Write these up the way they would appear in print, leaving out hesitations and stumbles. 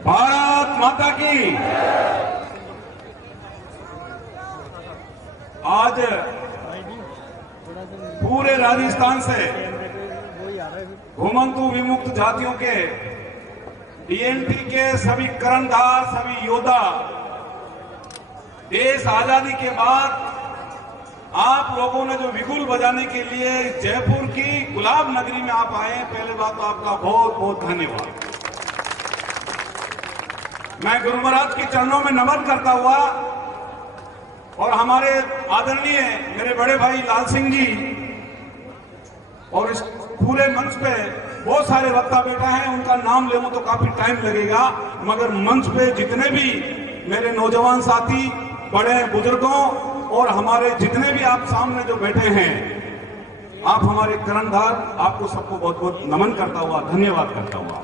भारत माता की। आज पूरे राजस्थान से घुमंतु विमुक्त जातियों के डीएनटी के सभी कर्णधार, सभी योद्धा देश आजादी के बाद आप लोगों ने जो विगुल बजाने के लिए जयपुर की गुलाब नगरी में आप आए, पहले बात तो आपका बहुत बहुत धन्यवाद। मैं गुरु महाराज के चरणों में नमन करता हुआ और हमारे आदरणीय मेरे बड़े भाई लाल सिंह जी और इस पूरे मंच पे बहुत सारे वक्ता बैठे हैं, उनका नाम लेने तो काफी टाइम लगेगा, मगर मंच पे जितने भी मेरे नौजवान साथी, बड़े बुजुर्गों और हमारे जितने भी आप सामने जो बैठे हैं, आप हमारे कर्णधार, आपको सबको बहुत बहुत नमन करता हुआ, धन्यवाद करता हुआ।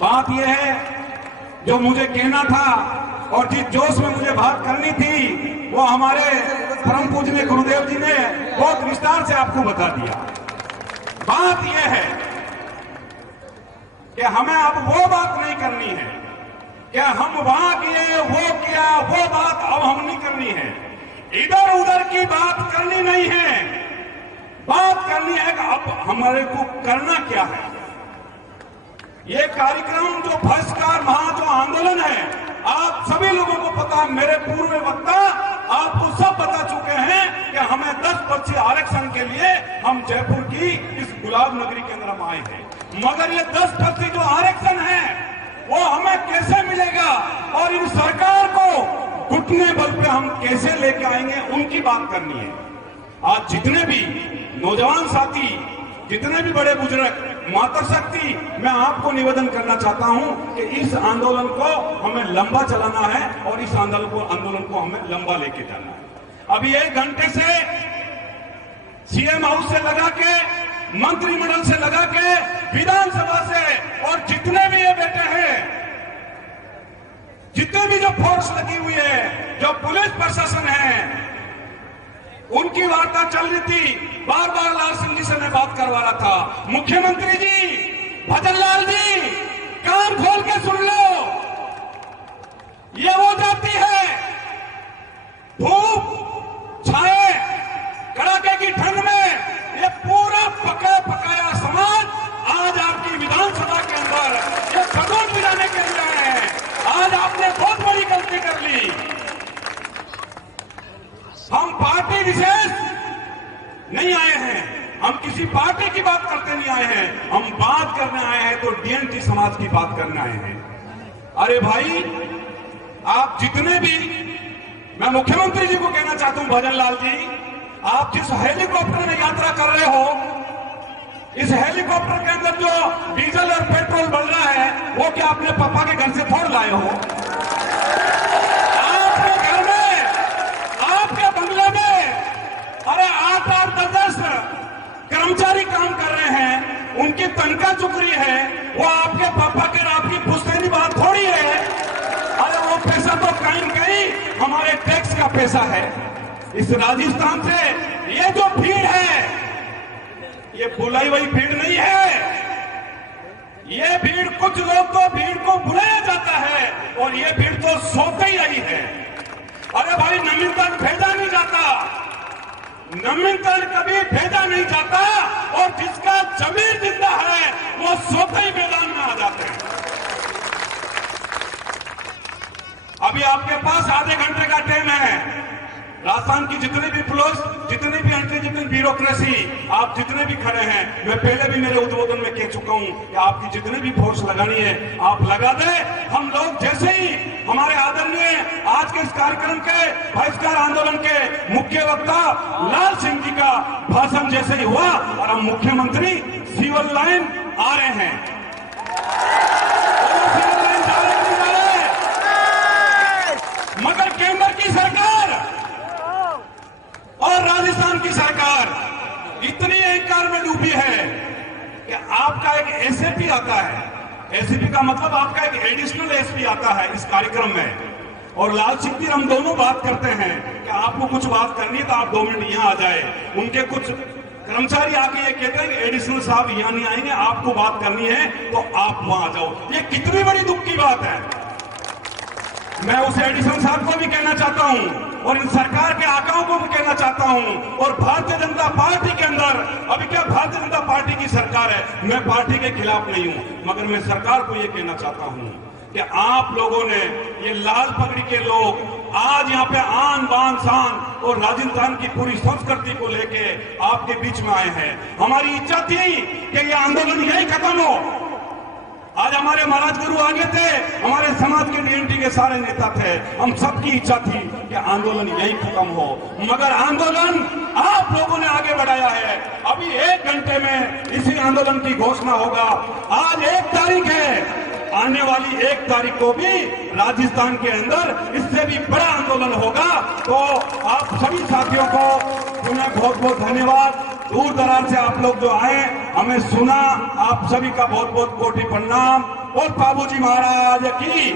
बात यह है जो मुझे कहना था और जिस जोश में मुझे बात करनी थी वो हमारे परम पूजनीय गुरुदेव जी ने बहुत विस्तार से आपको बता दिया। बात यह है कि हमें अब वो बात नहीं करनी है कि हम वहां किए, वो किया, वो बात अब हम नहीं करनी है। इधर उधर की बात करनी नहीं है, बात करनी है कि अब हमारे को करना क्या है। ये कार्यक्रम जो बहिष्कार महा जो आंदोलन है, आप सभी लोगों को पता, मेरे पूर्व वक्ता आपको सब बता चुके हैं कि हमें 10% आरक्षण के लिए हम जयपुर की इस गुलाब नगरी के अंदर हम आए हैं। मगर ये 10% जो आरक्षण है वो हमें कैसे मिलेगा और इन सरकार को घुटने बल पे हम कैसे लेके आएंगे, उनकी बात करनी है। आज जितने भी नौजवान साथी, जितने भी बड़े बुजुर्ग, मातृशक्ति, मैं आपको निवेदन करना चाहता हूं कि इस आंदोलन को हमें लंबा चलाना है और इस आंदोलन को हमें लंबा लेके जाना है। अभी 1 घंटे से सीएम हाउस से लगा के, मंत्रिमंडल से लगा के, विधानसभा से और जितने भी ये बैठे हैं, जितने भी जो फोर्स लगी हुई है, जो पुलिस प्रशासन है, उनकी वार्ता चल रही थी। बार बार लाल सिंह जी से मैं बात करवा रहा था, मुख्यमंत्री जी, भजनलाल जी, कान खोल के सुन लो, ये वो जाती है, धूप छाए कड़ाके की ठंड में ये पूरा पका पकाया समाज आज आपकी विधानसभा के अंदर ये खतौन गिराने के लिए आए हैं। आज आपने बहुत बड़ी गलती कर ली। हम पार्टी विशेष नहीं आए हैं, हम किसी पार्टी की बात करते नहीं आए हैं, हम बात करने आए हैं तो डीएनटी समाज की बात करने आए हैं। अरे भाई, आप जितने भी, मैं मुख्यमंत्री जी को कहना चाहता हूं, भजनलाल जी, आप जिस हेलीकॉप्टर में यात्रा कर रहे हो, इस हेलीकॉप्टर के अंदर जो डीजल और पेट्रोल बढ़ रहा है वो क्या अपने पापा के घर से थोड़ लाए हो? आपके घर में, आपके बंगले में, अरे 8-8, 10-10 कर्मचारी काम कर रहे हैं, उनकी तनख्वाह चुक रही है, वो आपके पापा के आपकी पुश्तैनी बात थोड़ी है। अरे वो पैसा तो कहीं कहीं हमारे टैक्स का पैसा है। इस राजस्थान से ये जो भीड़ है, ये बुलाई हुई भीड़ नहीं है, ये भीड़, कुछ लोग तो भीड़ को बुलाया जाता है और ये भीड़ तो सोते ही रही है। अरे भाई, निमंत्रण भेजा नहीं जाता, निमंत्रण कभी भेजा नहीं जाता और जिसका जमीर जिंदा है वो सोते ही मैदान में आ जाते हैं। अभी आपके पास आधे घंटे का टाइम है। राजस्थान की जितने भी पुलिस, जितने भी एंटी, जितनी ब्यूरोक्रेसी, आप जितने भी खड़े हैं, मैं पहले भी मेरे उद्बोधन में कह चुका हूं कि आपकी जितने भी फोर्स लगानी है आप लगा दें। हम लोग जैसे ही हमारे आदरणीय आज के इस कार्यक्रम के बहिष्कार आंदोलन के मुख्य वक्ता लाल सिंह जी का भाषण जैसे ही हुआ और हम मुख्यमंत्री सिविल लाइन आ रहे हैं, सिविल लाइन जा रहे नहीं जा रहे, मगर केंद्र की सरकार और राजस्थान की सरकार इतनी अहंकार में डूबी है कि आपका एक एसएपी आता है, एसपी का मतलब आपका एक एडिशनल एसपी आता है इस कार्यक्रम में, और लाल सिंह जी हम दोनों बात करते हैं कि आपको कुछ बात करनी है तो आप 2 मिनट यहां आ जाए। उनके कुछ कर्मचारी आके ये कहते हैं कि एडिशनल साहब यहाँ नहीं आएंगे, आपको बात करनी है तो आप वहां जाओ। ये कितनी बड़ी दुख की बात है। मैं उस एडिशनल साहब को भी कहना चाहता हूं और इन सरकार के आकाओं को भी कहना चाहता हूं और भारतीय जनता पार्टी के अंदर, अभी क्या भारतीय जनता पार्टी की सरकार है, मैं पार्टी के खिलाफ नहीं हूं, मगर मैं सरकार को यह कहना चाहता हूं कि आप लोगों ने, ये लाल पगड़ी के लोग आज यहाँ पे आन बान शान और राजस्थान की पूरी संस्कृति को लेके आपके बीच में आए हैं। हमारी इच्छा थी कि ये आंदोलन यही खत्म हो। आज हमारे महाराज गुरु आगे थे, हमारे समाज के डीएनटी के सारे नेता थे, हम सबकी इच्छा थी कि आंदोलन यही खत्म हो, मगर आंदोलन आप लोगों ने आगे बढ़ाया है। अभी 1 घंटे में इसी आंदोलन की घोषणा होगा। आज 1 तारीख है, आने वाली 1 तारीख को भी राजस्थान के अंदर इससे भी बड़ा आंदोलन होगा। तो आप सभी साथियों को पुनः बहुत बहुत धन्यवाद। दूर दराज से आप लोग जो आए, हमें सुना, आप सभी का बहुत बहुत कोटि प्रणाम। और बाबूजी महाराज की